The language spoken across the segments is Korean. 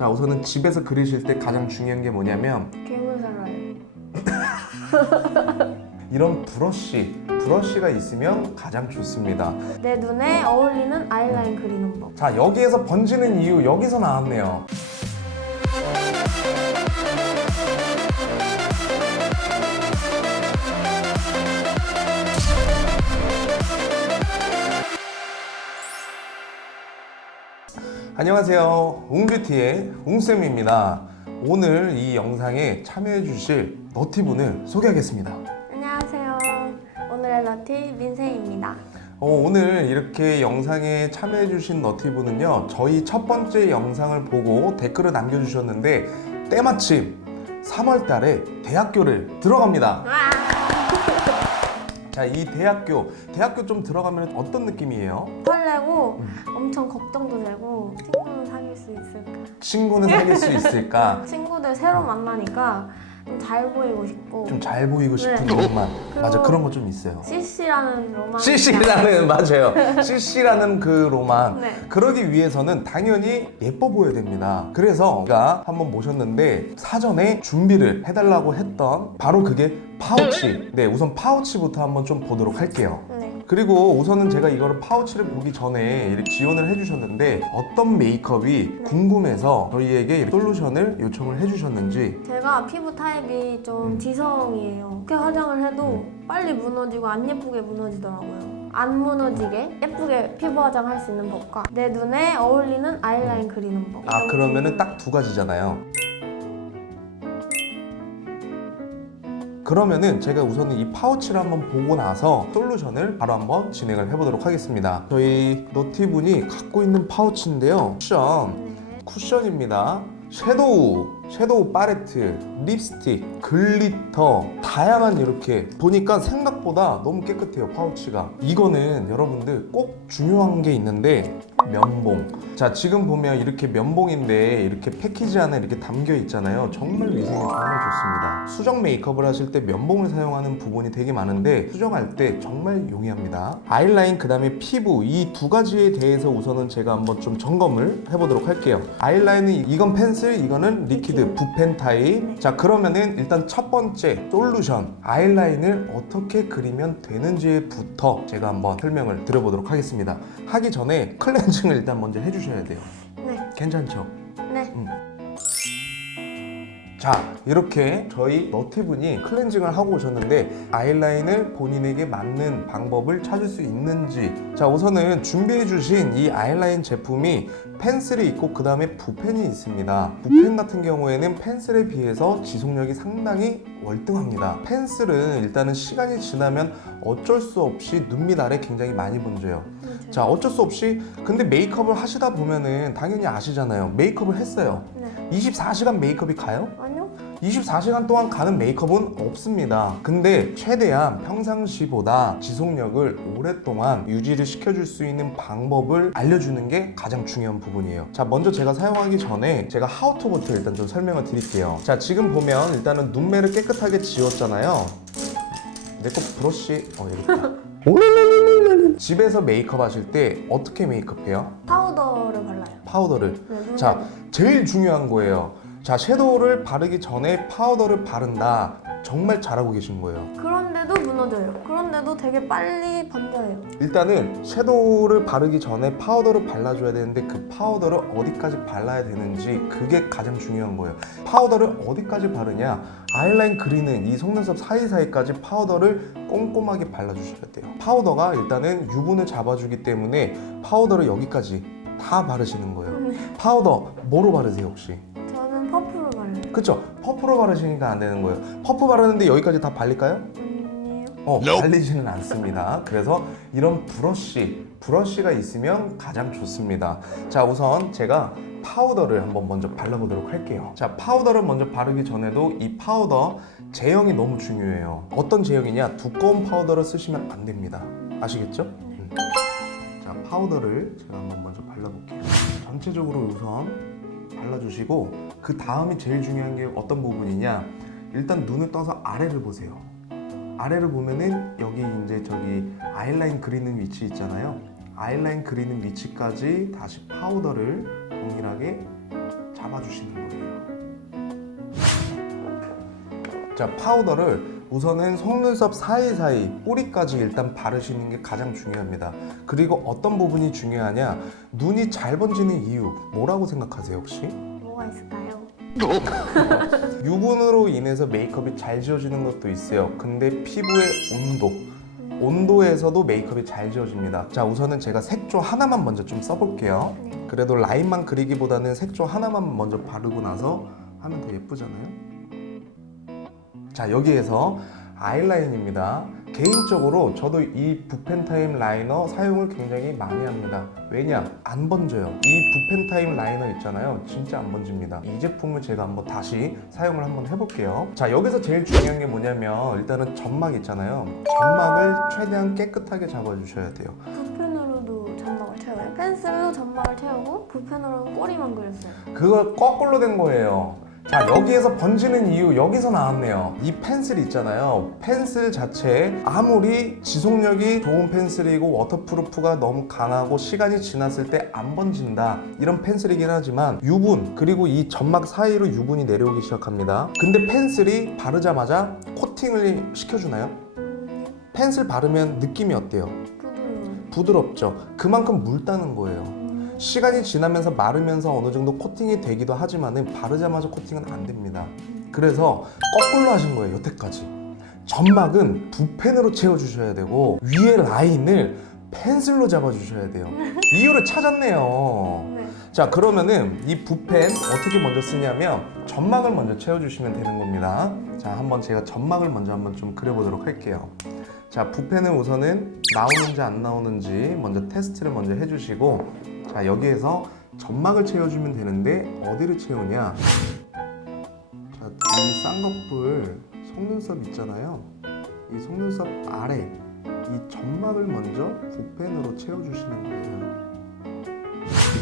자, 우선은 집에서 그리실 때 가장 중요한 게 뭐냐면 괴물 살아요. 이런 브러쉬가 있으면 가장 좋습니다. 내 눈에 어울리는 아이라인 그리는 법. 자, 여기에서 번지는 이유 여기서 나왔네요. 안녕하세요, 웅뷰티의 웅쌤입니다. 오늘 이 영상에 참여해 주실 너티분을 소개하겠습니다. 안녕하세요. 오늘의 너티 민세입니다. 오늘 이렇게 영상에 참여해 주신 너티분은요, 저희 첫 번째 영상을 보고 댓글을 남겨주셨는데 때마침 3월 달에 대학교를 들어갑니다. 자, 이 대학교 좀 들어가면 어떤 느낌이에요? 설레고 엄청 걱정도 되고 친구는 사귈 수 있을까? 친구는 사귈 수 있을까? 친구들 새로 만나니까 좀 잘 보이고 싶고 좀 잘 보이고 싶은 네. 것만. 맞아, 그런 거 좀 있어요. CC라는 로망. CC라는, 맞아요, CC라는 그 로망. 네. 그러기 위해서는 당연히 예뻐 보여야 됩니다. 그래서 제가 한번 모셨는데 사전에 준비를 해달라고 했던 바로 그게 파우치. 네, 우선 파우치부터 한번 좀 보도록 할게요. 네. 그리고 우선은 제가 이거를 파우치를 보기 전에 이렇게 지원을 해주셨는데 어떤 메이크업이 궁금해서 저희에게 솔루션을 요청을 해주셨는지. 제가 피부 타입이 좀 지성이에요. 이렇게 화장을 해도 빨리 무너지고 안 예쁘게 무너지더라고요. 안 무너지게 예쁘게 피부 화장할 수 있는 법과 내 눈에 어울리는 아이라인 그리는 법. 아, 그러면은 딱 두 가지잖아요. 그러면은 제가 우선은 이 파우치를 한번 보고 나서 솔루션을 바로 한번 진행을 해보도록 하겠습니다. 저희 너티분이 갖고 있는 파우치인데요, 쿠션입니다. 섀도우 팔레트, 립스틱, 글리터, 다양한, 이렇게 보니까 생각보다 너무 깨끗해요, 파우치가. 이거는 여러분들 꼭 중요한 게 있는데, 면봉. 자, 지금 보면 이렇게 면봉인데 이렇게 패키지 안에 이렇게 담겨 있잖아요. 정말 위생이 정말 좋습니다. 수정 메이크업을 하실 때 면봉을 사용하는 부분이 되게 많은데 수정할 때 정말 용이합니다. 아이라인, 그 다음에 피부, 이 두 가지에 대해서 우선은 제가 한번 좀 점검을 해보도록 할게요. 아이라인은 이건 펜슬, 이거는 리퀴드 붓펜 타입. 자, 그러면은 일단 첫 번째 솔루션, 아이라인을 어떻게 그리면 되는지부터 제가 한번 설명을 드려보도록 하겠습니다. 하기 전에 클렌징을 일단 먼저 해주셔야 돼요. 네. 괜찮죠? 네. 자, 이렇게 저희 너티분이 클렌징을 하고 오셨는데 아이라인을 본인에게 맞는 방법을 찾을 수 있는지. 자, 우선은 준비해 주신 이 아이라인 제품이 펜슬이 있고 그 다음에 붓펜이 있습니다. 붓펜 같은 경우에는 펜슬에 비해서 지속력이 상당히 월등합니다. 펜슬은 일단은 시간이 지나면 어쩔 수 없이 눈 밑 아래 굉장히 많이 번져요. 자, 어쩔 수 없이, 근데 메이크업을 하시다 보면은 당연히 아시잖아요. 메이크업을 했어요. 네. 24시간 메이크업이 가요? 아니요. 24시간 동안 가는 메이크업은 없습니다. 근데 최대한 평상시보다 지속력을 오랫동안 유지를 시켜줄 수 있는 방법을 알려주는 게 가장 중요한 부분이에요. 자, 먼저 제가 사용하기 전에 제가 하우투부터 일단 좀 설명을 드릴게요. 자, 지금 보면 일단은 눈매를 깨끗하게 지웠잖아요. 내 거 브러쉬, 여기 있다. 집에서 메이크업 하실 때 어떻게 메이크업 해요? 파우더를 발라요. 파우더를. 네, 눈에. 자, 제일 중요한 거예요. 자, 섀도우를 바르기 전에 파우더를 바른다. 정말 잘하고 계신 거예요. 그런데도 무너져요. 그런데도 되게 빨리 번져요. 일단은 섀도우를 바르기 전에 파우더를 발라줘야 되는데 그 파우더를 어디까지 발라야 되는지, 그게 가장 중요한 거예요. 파우더를 어디까지 바르냐, 아이라인 그리는 이 속눈썹 사이사이까지 파우더를 꼼꼼하게 발라주셔야 돼요. 파우더가 일단은 유분을 잡아주기 때문에 파우더를 여기까지 다 바르시는 거예요. 파우더 뭐로 바르세요 혹시? 저는 퍼프로 발라요. 그쵸? 퍼프로 바르시니까 안 되는 거예요. 퍼프 바르는데 여기까지 다 발릴까요? 아니요. 발리지는 않습니다. 그래서 이런 브러쉬가 있으면 가장 좋습니다. 자, 우선 제가 파우더를 한번 먼저 발라보도록 할게요. 자, 파우더를 먼저 바르기 전에도 이 파우더 제형이 너무 중요해요. 어떤 제형이냐, 두꺼운 파우더를 쓰시면 안 됩니다. 아시겠죠? 자, 파우더를 제가 한번 먼저 발라볼게요. 전체적으로 우선 발라주시고, 그 다음이 제일 중요한 게 어떤 부분이냐, 일단 눈을 떠서 아래를 보세요. 아래를 보면은 여기 이제 저기 아이라인 그리는 위치 있잖아요. 아이라인 그리는 위치까지 다시 파우더를 동일하게 잡아주시는 거예요. 자, 파우더를 우선은 속눈썹 사이사이 뿌리까지 일단 바르시는 게 가장 중요합니다. 그리고 어떤 부분이 중요하냐, 눈이 잘 번지는 이유 뭐라고 생각하세요 혹시? 뭐가 있을까요? 유분으로 인해서 메이크업이 잘 지워지는 것도 있어요. 근데 피부의 온도에서도 메이크업이 잘 지워집니다. 자, 우선은 제가 색조 하나만 먼저 좀 써볼게요. 네. 그래도 라인만 그리기보다는 색조 하나만 먼저 바르고 나서 하면 더 예쁘잖아요. 자, 여기에서 아이라인입니다. 개인적으로 저도 이 붓펜타임 라이너 사용을 굉장히 많이 합니다. 왜냐? 안 번져요. 이 붓펜타임 라이너 있잖아요. 진짜 안 번집니다. 이 제품을 제가 한번 다시 사용을 한번 해볼게요. 자, 여기서 제일 중요한 게 뭐냐면 일단은 점막 있잖아요. 점막을 최대한 깨끗하게 잡아주셔야 돼요. 붓펜으로도 점막을 채워요? 펜슬로 점막을 채우고 붓펜으로는 꼬리만 그렸어요. 그걸 거꾸로 된 거예요. 자, 여기에서 번지는 이유 여기서 나왔네요. 이 펜슬 있잖아요. 펜슬 자체에 아무리 지속력이 좋은 펜슬이고 워터프루프가 너무 강하고 시간이 지났을 때 안 번진다, 이런 펜슬이긴 하지만 유분 그리고 이 점막 사이로 유분이 내려오기 시작합니다. 근데 펜슬이 바르자마자 코팅을 시켜주나요? 펜슬 바르면 느낌이 어때요? 부드럽죠. 그만큼 묽다는 거예요. 시간이 지나면서 마르면서 어느 정도 코팅이 되기도 하지만은 바르자마자 코팅은 안 됩니다. 그래서 거꾸로 하신 거예요, 여태까지. 점막은 붓펜으로 채워주셔야 되고 위에 라인을 펜슬로 잡아주셔야 돼요. 이유를 찾았네요. 네. 자, 그러면은 이 붓펜 어떻게 먼저 쓰냐면 점막을 먼저 채워주시면 되는 겁니다. 자, 한번 제가 점막을 먼저 한번 좀 그려보도록 할게요. 자, 붓펜은 우선은 나오는지 안 나오는지 먼저 테스트를 먼저 해주시고, 자, 여기에서 점막을 채워주면 되는데 어디를 채우냐? 자, 이 쌍꺼풀 속눈썹 있잖아요. 이 속눈썹 아래 이 점막을 먼저 붓펜으로 채워주시는 거예요.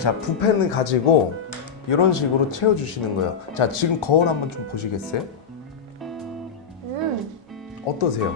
자, 붓펜을 가지고 이런 식으로 채워주시는 거예요. 자, 지금 거울 한번 좀 보시겠어요? 어떠세요?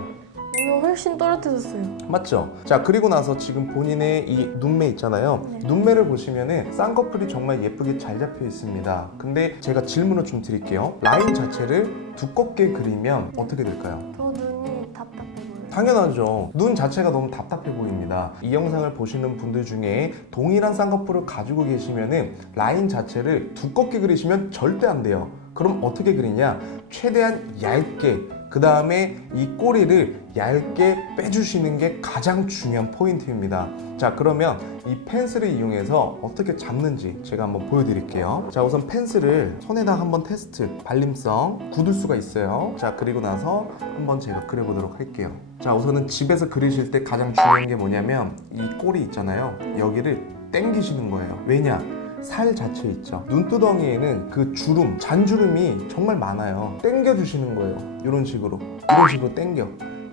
이거 훨씬 또렷해졌어요. 맞죠? 자, 그리고 나서 지금 본인의 이 눈매 있잖아요. 네. 눈매를 보시면은 쌍꺼풀이 정말 예쁘게 잘 잡혀 있습니다. 근데 제가 질문을 좀 드릴게요. 라인 자체를 두껍게 그리면 어떻게 될까요? 저 눈이 답답해 보여요. 당연하죠. 눈 자체가 너무 답답해 보입니다. 이 영상을 보시는 분들 중에 동일한 쌍꺼풀을 가지고 계시면은 라인 자체를 두껍게 그리시면 절대 안 돼요. 그럼 어떻게 그리냐? 최대한 얇게, 그 다음에 이 꼬리를 얇게 빼주시는 게 가장 중요한 포인트입니다. 자, 그러면 이 펜슬을 이용해서 어떻게 잡는지 제가 한번 보여드릴게요. 자, 우선 펜슬을 손에다 한번 테스트, 발림성 굳을 수가 있어요. 자, 그리고 나서 한번 제가 그려보도록 할게요. 자, 우선은 집에서 그리실 때 가장 중요한 게 뭐냐면 이 꼬리 있잖아요. 여기를 당기시는 거예요. 왜냐? 살 자체 있죠. 눈두덩이에는 그 주름, 잔주름이 정말 많아요. 당겨 주시는 거예요. 이런 식으로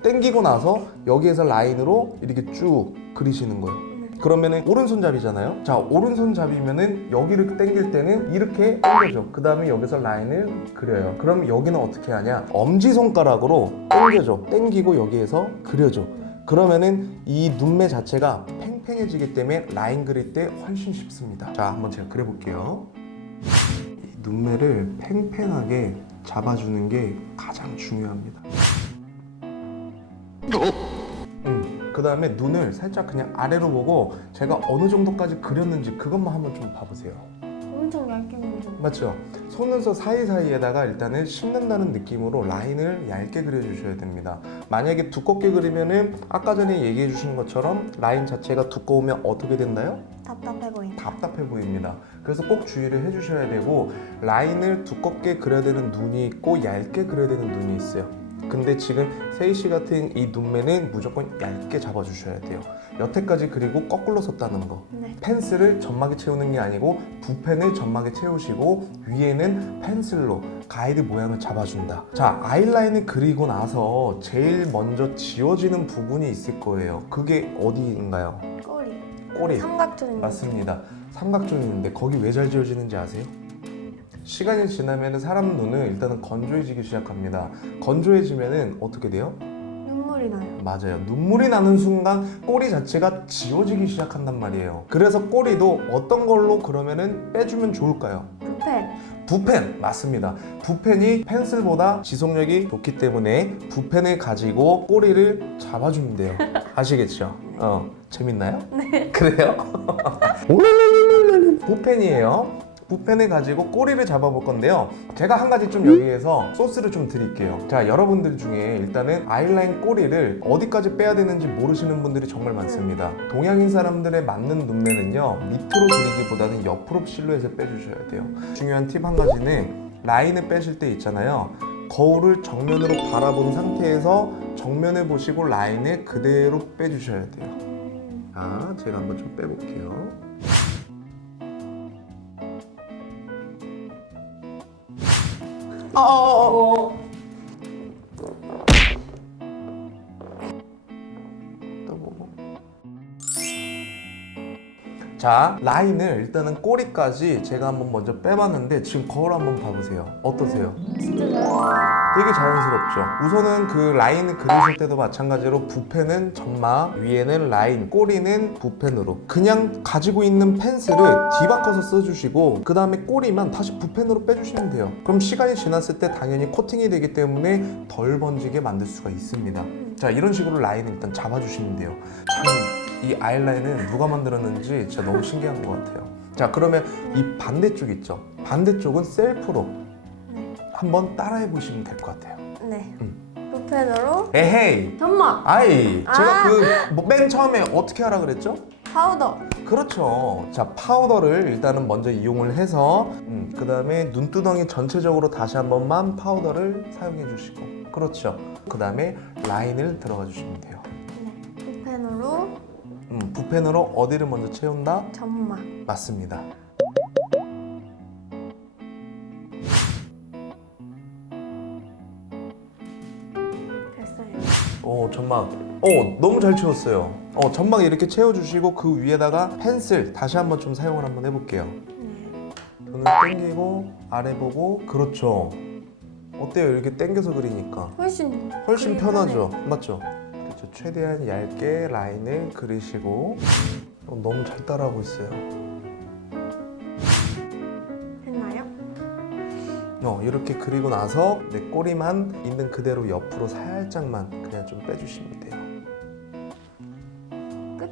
당기고 나서 여기에서 라인으로 이렇게 쭉 그리시는 거예요. 그러면은 오른손잡이잖아요. 자, 오른손잡이면은 여기를 당길 때는 이렇게 당겨줘. 그 다음에 여기서 라인을 그려요. 그럼 여기는 어떻게 하냐? 엄지손가락으로 당겨줘. 당기고 여기에서 그려줘. 그러면은 이 눈매 자체가 팽팽해지기 때문에 라인 그릴 때 훨씬 쉽습니다. 자, 한번 제가 그려볼게요. 이 눈매를 팽팽하게 잡아주는 게 가장 중요합니다. 그 다음에 눈을 살짝 그냥 아래로 보고 제가 어느 정도까지 그렸는지 그것만 한번 좀 봐보세요. 엄청 얇게 그리죠. 맞죠? 속눈썹 사이사이에다가 일단은 씹는다는 느낌으로 라인을 얇게 그려주셔야 됩니다. 만약에 두껍게 그리면은 아까 전에 얘기해 주신 것처럼 라인 자체가 두꺼우면 어떻게 된다요? 답답해 보인다. 답답해 보입니다. 그래서 꼭 주의를 해주셔야 되고, 라인을 두껍게 그려야 되는 눈이 있고 얇게 그려야 되는 눈이 있어요. 근데 지금 세희 씨 같은 이 눈매는 무조건 얇게 잡아주셔야 돼요. 여태까지 그리고 거꾸로 섰다는 거. 네. 펜슬을 점막에 채우는 게 아니고 붓펜을 점막에 채우시고 위에는 펜슬로 가이드 모양을 잡아준다. 자, 아이라인을 그리고 나서 제일 먼저 지워지는 부분이 있을 거예요. 그게 어디인가요? 꼬리. 삼각존. 맞습니다. 삼각존인데 거기 왜 잘 지워지는지 아세요? 시간이 지나면 사람 눈은 일단은 건조해지기 시작합니다. 건조해지면은 어떻게 돼요? 눈물이 나요. 맞아요. 눈물이 나는 순간 꼬리 자체가 지워지기 시작한단 말이에요. 그래서 꼬리도 어떤 걸로 그러면은 빼주면 좋을까요? 붓펜. 붓펜 맞습니다. 붓펜이 펜슬보다 지속력이 좋기 때문에 붓펜을 가지고 꼬리를 잡아주면 돼요. 아시겠죠? 재밌나요? 네. 그래요? 붓펜이에요. 붓펜을 가지고 꼬리를 잡아볼 건데요. 제가 한 가지 좀 여기에서 소스를 좀 드릴게요. 자, 여러분들 중에 일단은 아이라인 꼬리를 어디까지 빼야 되는지 모르시는 분들이 정말 많습니다. 동양인 사람들의 맞는 눈매는요, 밑으로 그리기보다는 옆으로 실루엣을 빼주셔야 돼요. 중요한 팁 한 가지는 라인을 빼실 때 있잖아요. 거울을 정면으로 바라본 상태에서 정면을 보시고 라인을 그대로 빼주셔야 돼요. 자, 제가 한번 좀 빼볼게요. 떠보고. 자, 라인을 일단은 꼬리까지 제가 한번 먼저 빼봤는데 지금 거울 한번 봐보세요. 어떠세요? 진짜 잘해요. 되게 자연스럽죠. 우선은 그 라인을 그리실 때도 마찬가지로 붓펜은 점막, 위에는 라인, 꼬리는 붓펜으로 그냥 가지고 있는 펜슬을 뒤바꿔서 써주시고 그 다음에 꼬리만 다시 붓펜으로 빼주시면 돼요. 그럼 시간이 지났을 때 당연히 코팅이 되기 때문에 덜 번지게 만들 수가 있습니다. 자, 이런 식으로 라인을 일단 잡아주시면 돼요. 참, 이 아이라인은 누가 만들었는지 진짜 너무 신기한 것 같아요. 자, 그러면 이 반대쪽 있죠? 반대쪽은 셀프로 한번 따라해 보시면 될 것 같아요. 네. 붓펜으로 에헤이! 점막, 아이! 제가 맨 처음에 어떻게 하라 그랬죠? 파우더. 그렇죠. 자, 파우더를 일단은 먼저 이용을 해서 그 다음에 눈두덩이 전체적으로 다시 한 번만 파우더를 사용해 주시고 그렇죠. 그 다음에 라인을 들어가 주시면 돼요. 네. 붓펜으로 붓펜으로 어디를 먼저 채운다? 점막. 맞습니다. 됐어요. 점막. 너무 잘 채웠어요. 점막 이렇게 채워주시고 그 위에다가 펜슬 다시 한번 좀 사용을 한번 해볼게요. 네. 눈을 당기고 아래 보고 그렇죠. 어때요? 이렇게 당겨서 그리니까 훨씬 그리기 편하죠. 맞죠? 그렇죠. 최대한 얇게 라인을 그리시고 너무 잘 따라하고 있어요. 했나요? 이렇게 그리고 나서 내 꼬리만 있는 그대로 옆으로 살짝만 그냥 좀 빼주시면 돼요. 끝.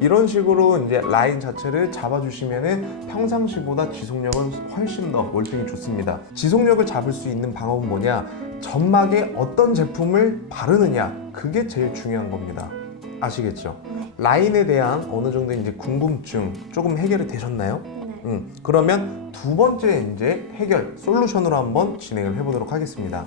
이런 식으로 이제 라인 자체를 잡아주시면은 평상시보다 지속력은 훨씬 더 월등히 좋습니다. 지속력을 잡을 수 있는 방법은 뭐냐? 점막에 어떤 제품을 바르느냐, 그게 제일 중요한 겁니다. 아시겠죠? 네. 라인에 대한 어느 정도 이제 궁금증 조금 해결이 되셨나요? 네. 그러면 두 번째 이제 해결 솔루션으로 한번 진행을 해보도록 하겠습니다.